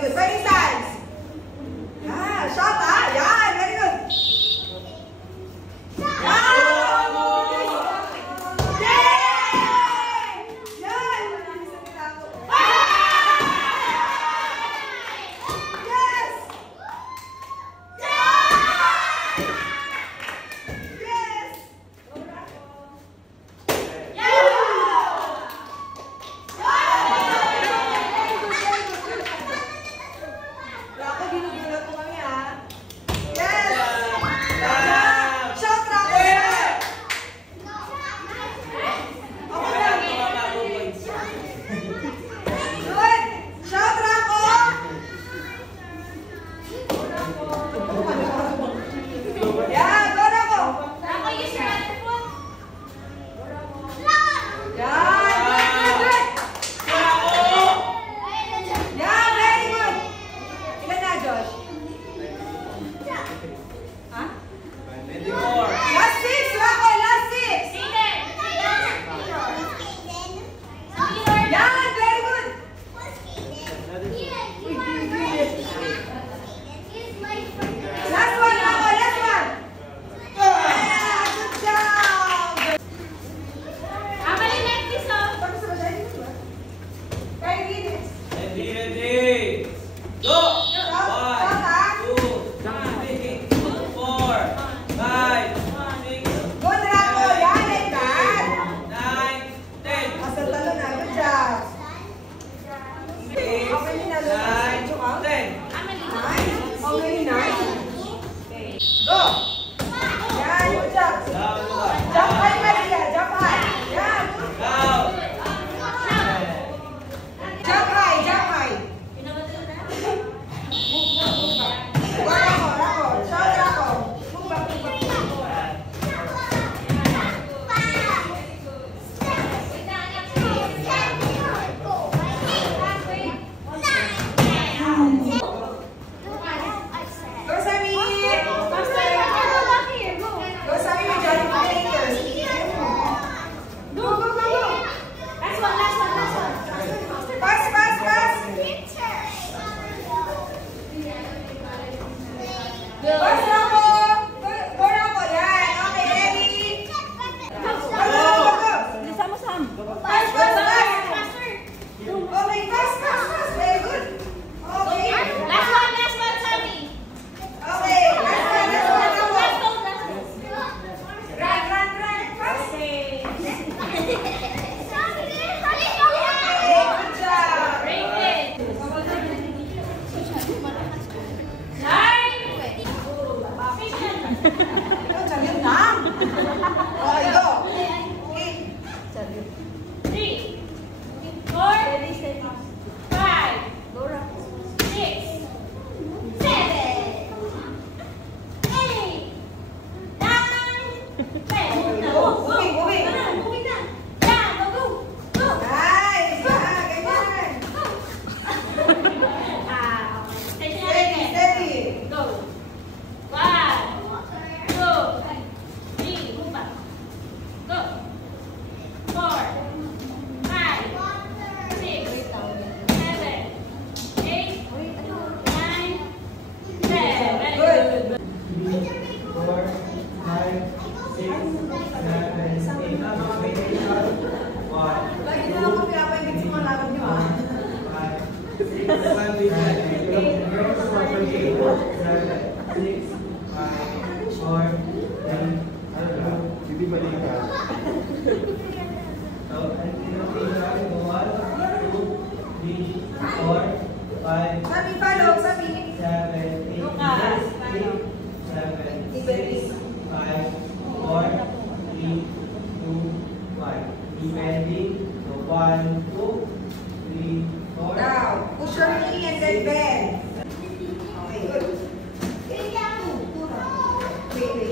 good. Fighting stance. Yeah, shot ah. Yeah, very good. Now, push your knee and then bend. Okay, good. Wait.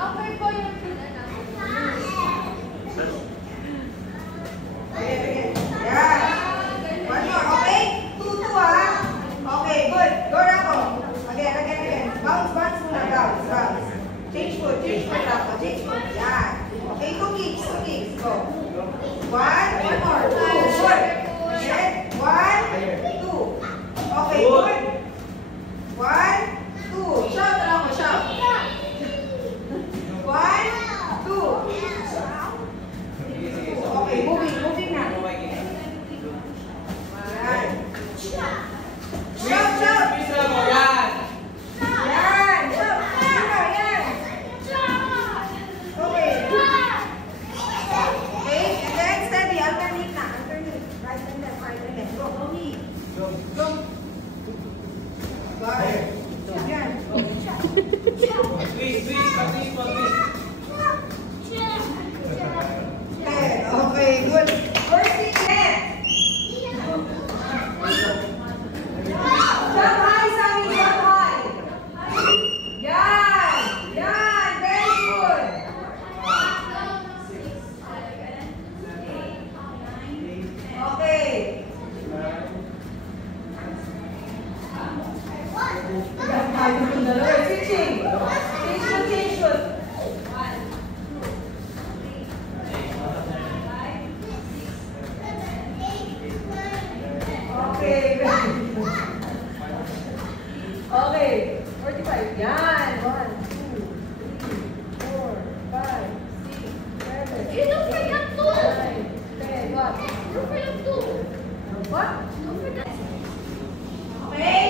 Okay po yung Okay. Yeah. One more. Okay? 2-2 ah. Okay, good. Go Rako. Again. Bounce muna. Bounce. Change foot, Rako. Change foot. Yeah. Okay, 2 kicks. Go. 1 more. 2. Good. Again. 1, 2. Okay, good. 1, 2. Shout Rako, shout. 1, 2. Okay, moving na. Yan. Shout! Yan! Shout! Yan! Okay. Okay, and then steady. Alternate na. Right and left, right and left. Go. Go. Yan. Okay, good. First thing left. Jump high, Sammy, jump high. Yan, very good. Okay. Change foot. Okay, 45. Yan. 1, 2, 3, 4, 5, 6, 7. You don't forget two. 9, 10. What? Don't forget two. What? Don't forget. Okay.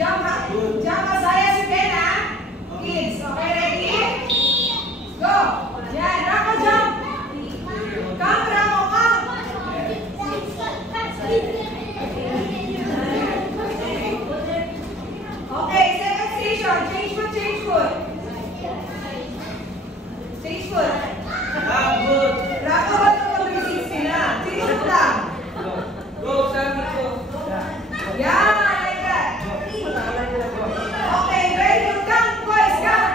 Jump as high as you can, ah. Kids, okay, ready? Go. Yan, Rako, jump. Come, Rako, come. Okay, second station. Change foot. Change foot. Rako, ba't mo 360 na? Change foot lang. Yeah, like that. Okay, very good. Come, boys, come.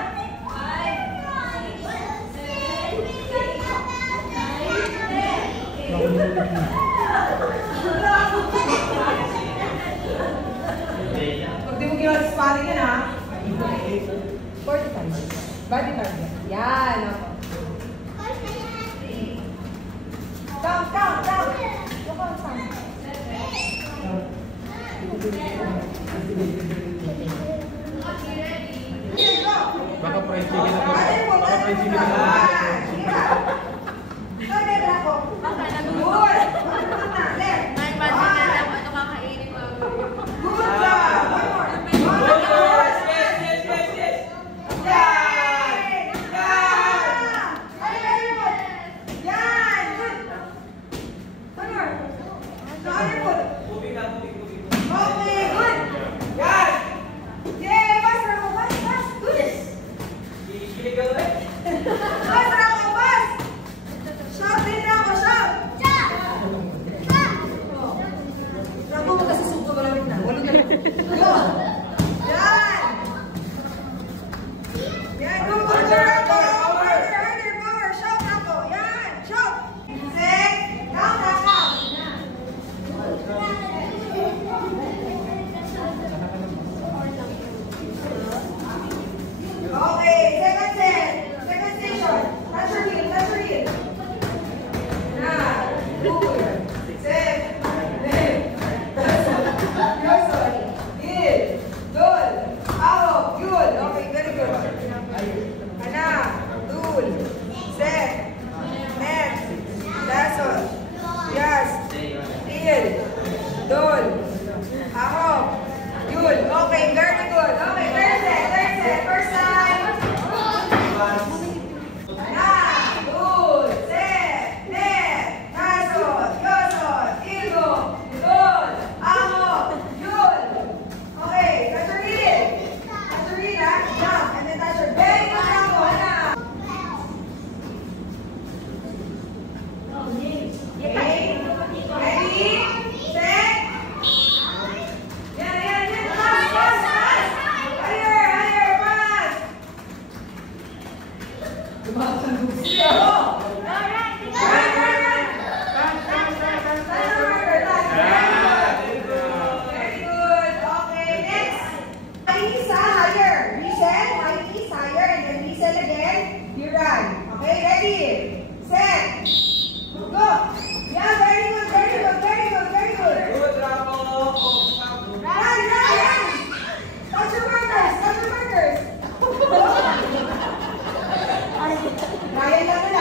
Pag di mo ginawa sa spotting yan, ha? 45. Body target. Yan, ako. Count. Look on time. Baka fried chicken na po. Baka fried chicken na po. Bas, Rako, bas! Very good. Okay, next. High knees, higher. Reset. High knees, higher. And then reset again. You run. Okay, ready? Set. Go. Yeah, very good, very good, very good, very good. Run, run, run. Touch your markers, touch your markers. Ryan lang na